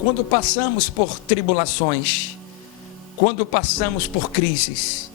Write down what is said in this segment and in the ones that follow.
quando passamos por tribulações, quando passamos por crises,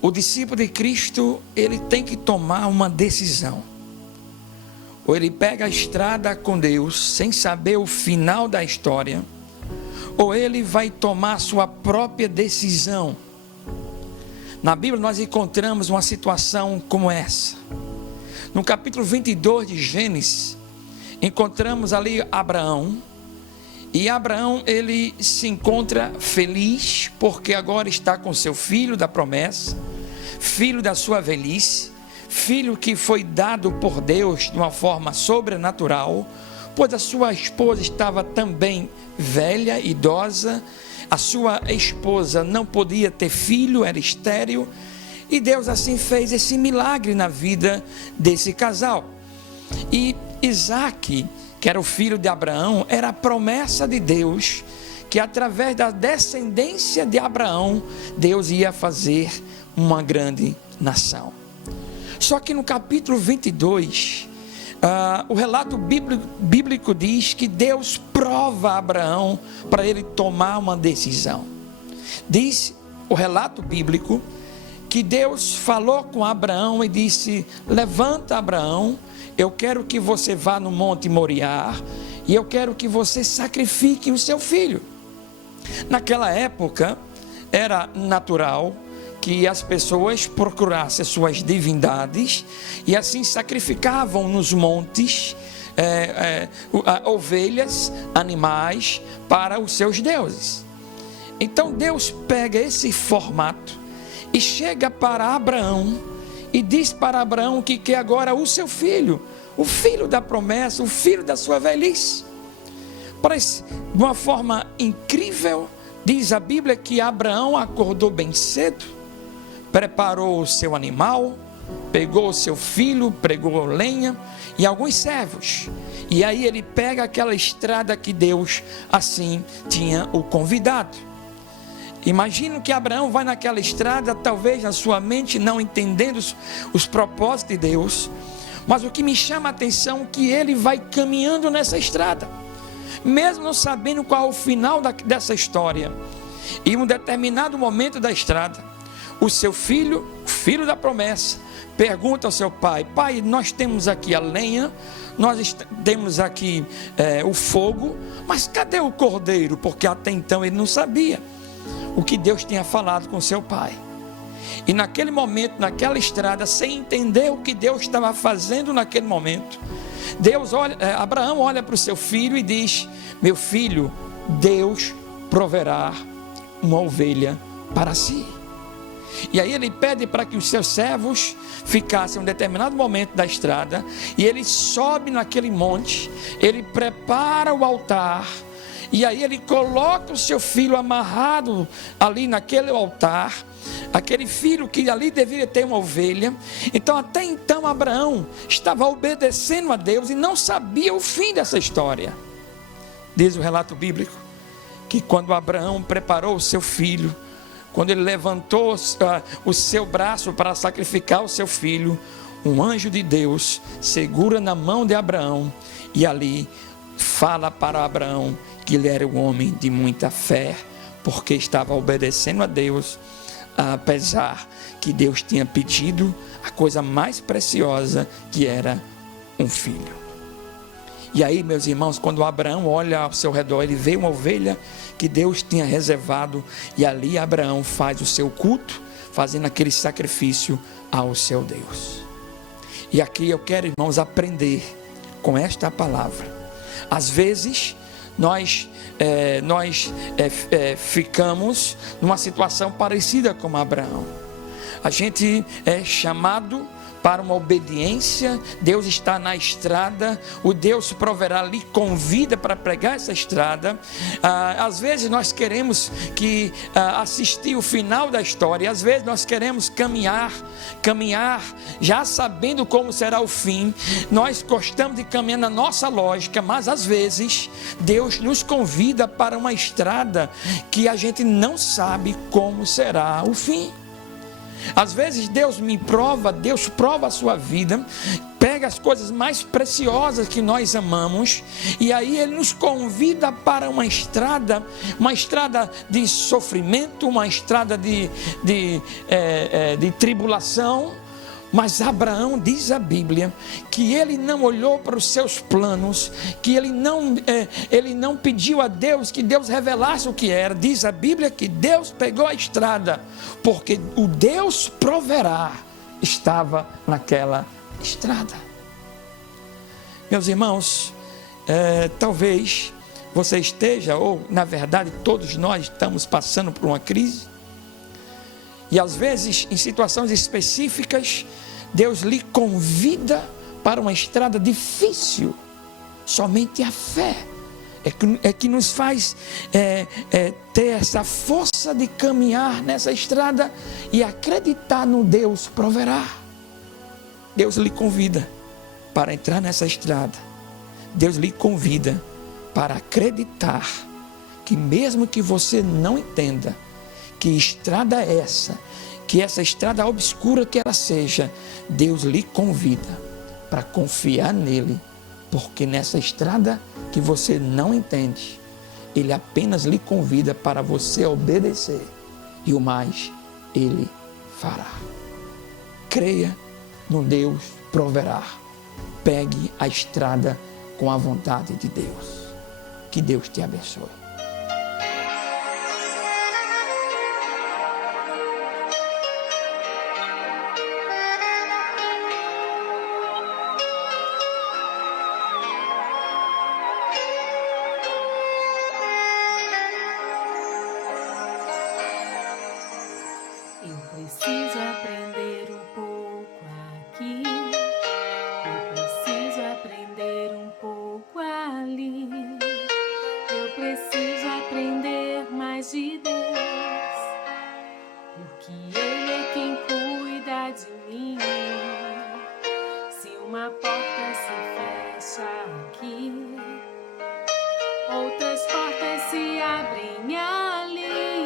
o discípulo de Cristo, ele tem que tomar uma decisão. Ou ele pega a estrada com Deus, sem saber o final da história, ou ele vai tomar a sua própria decisão. Na Bíblia nós encontramos uma situação como essa. No capítulo 22 de Gênesis, encontramos ali Abraão. E Abraão, ele se encontra feliz, porque agora está com seu filho da promessa, filho da sua velhice, filho que foi dado por Deus de uma forma sobrenatural, pois a sua esposa estava também velha, idosa, a sua esposa não podia ter filho, era estéril, e Deus assim fez esse milagre na vida desse casal. E Isaque, que era o filho de Abraão, era a promessa de Deus, que através da descendência de Abraão, Deus ia fazer uma grande nação. Só que no capítulo 22, o relato bíblico diz que Deus prova Abraão para ele tomar uma decisão. Diz o relato bíblico que Deus falou com Abraão e disse: levanta, Abraão, eu quero que você vá no Monte Moriá e eu quero que você sacrifique o seu filho. Naquela época era natural que as pessoas procurassem suas divindades e assim sacrificavam nos montes ovelhas, animais para os seus deuses. Então Deus pega esse formato e chega para Abraão e diz para Abraão que quer agora o seu filho, o filho da promessa, o filho da sua velhice. Parece de uma forma incrível, diz a Bíblia que Abraão acordou bem cedo, preparou o seu animal, pegou o seu filho, pregou lenha e alguns servos. E aí ele pega aquela estrada que Deus assim tinha o convidado. Imagino que Abraão vai naquela estrada, talvez na sua mente não entendendo os propósitos de Deus, mas o que me chama a atenção é que ele vai caminhando nessa estrada, mesmo não sabendo qual é o final dessa história. E em um determinado momento da estrada, o seu filho, o filho da promessa, pergunta ao seu pai: pai, nós temos aqui a lenha, nós temos aqui o fogo, mas cadê o cordeiro? Porque até então ele não sabia o que Deus tinha falado com seu pai. E naquele momento, naquela estrada, sem entender o que Deus estava fazendo naquele momento, Abraão olha para o seu filho e diz: meu filho, Deus proverá uma ovelha para si. E aí ele pede para que os seus servos ficassem em um determinado momento da estrada, e ele sobe naquele monte, ele prepara o altar, e aí ele coloca o seu filho amarrado ali naquele altar, aquele filho que ali deveria ter uma ovelha. Então até então Abraão estava obedecendo a Deus e não sabia o fim dessa história. Diz o relato bíblico que quando Abraão preparou o seu filho, quando ele levantou o seu braço para sacrificar o seu filho, um anjo de Deus segura na mão de Abraão e ali fala para Abraão que ele era um homem de muita fé, porque estava obedecendo a Deus, apesar que Deus tinha pedido a coisa mais preciosa, que era um filho. E aí, meus irmãos, quando Abraão olha ao seu redor, ele vê uma ovelha que Deus tinha reservado, e ali Abraão faz o seu culto, fazendo aquele sacrifício ao seu Deus. E aqui eu quero, irmãos, aprender com esta palavra. Às vezes nós ficamos numa situação parecida com Abraão. A gente é chamado para uma obediência. Deus está na estrada, o Deus proverá lhe convida para pregar essa estrada. Às vezes nós queremos assistir o final da história, às vezes nós queremos caminhar já sabendo como será o fim. Nós gostamos de caminhar na nossa lógica, mas às vezes Deus nos convida para uma estrada que a gente não sabe como será o fim. Às vezes Deus me prova, Deus prova a sua vida, pega as coisas mais preciosas que nós amamos, e aí Ele nos convida para uma estrada de sofrimento, uma estrada de tribulação. Mas Abraão, diz a Bíblia, que ele não olhou para os seus planos, que ele não pediu a Deus que Deus revelasse o que era. Diz a Bíblia que Deus pegou a estrada, porque o Deus proverá estava naquela estrada. Meus irmãos, talvez você esteja, ou na verdade todos nós estamos passando por uma crise, e às vezes, em situações específicas, Deus lhe convida para uma estrada difícil. Somente a fé é que nos faz ter essa força de caminhar nessa estrada e acreditar no Deus proverá. Deus lhe convida para entrar nessa estrada. Deus lhe convida para acreditar que mesmo que você não entenda, que estrada é essa, que essa estrada obscura que ela seja, Deus lhe convida para confiar nele, porque nessa estrada que você não entende, Ele apenas lhe convida para você obedecer, e o mais Ele fará. Creia no Deus proverá. Pegue a estrada com a vontade de Deus. Que Deus te abençoe. Eu preciso aprender um pouco aqui, eu preciso aprender um pouco ali, eu preciso aprender mais de Deus, porque Ele é quem cuida de mim. Se uma porta se fecha aqui, outras portas se abrem ali.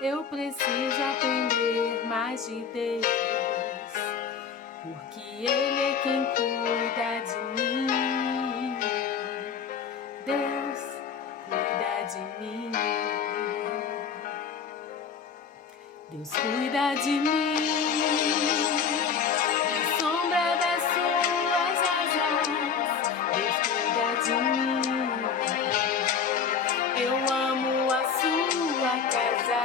Eu preciso aprender mais de Deus, porque Ele é quem cuida de mim. Deus cuida de mim. Deus cuida de mim. Na sombra das suas asas, Deus cuida de mim. Eu amo a sua casa.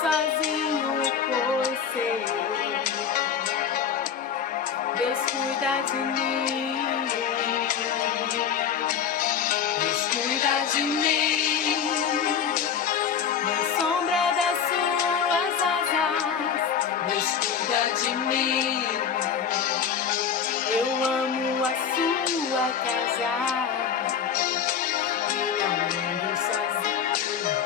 Sozinho, pois sei, Deus cuida de mim, Deus cuida de mim, na sombra das suas asas, Deus cuida de mim, eu amo a sua casa, e não ando sozinho,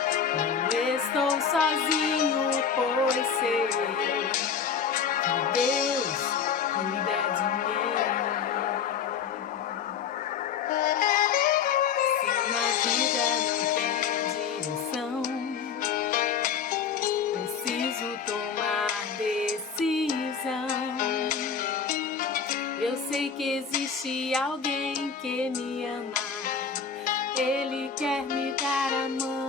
não estou sozinho, pois sei que Deus cuida de mim. Se na vida não tem direção, preciso tomar decisão. Eu sei que existe alguém que me ama, Ele quer me dar a mão.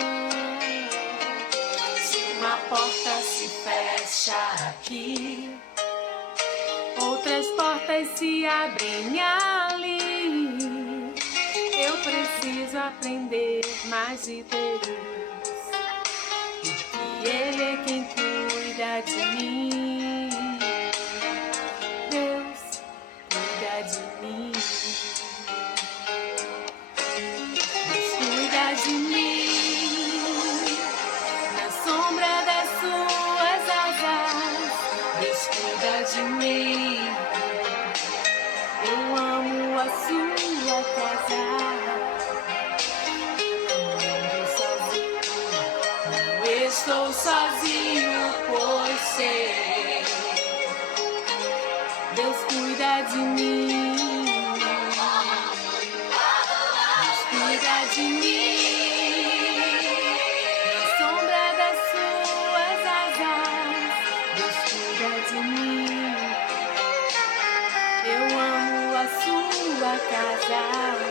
Uma porta se fecha aqui, outras portas se abrem ali. Eu preciso aprender mais de Deus, porque Ele é quem cuida de mim. Deus cuida de mim. Deus cuida de mim. De mim, eu amo a sua casa, não estou sozinho, pois sei, Deus cuida de mim, Deus cuida de mim, Tchau.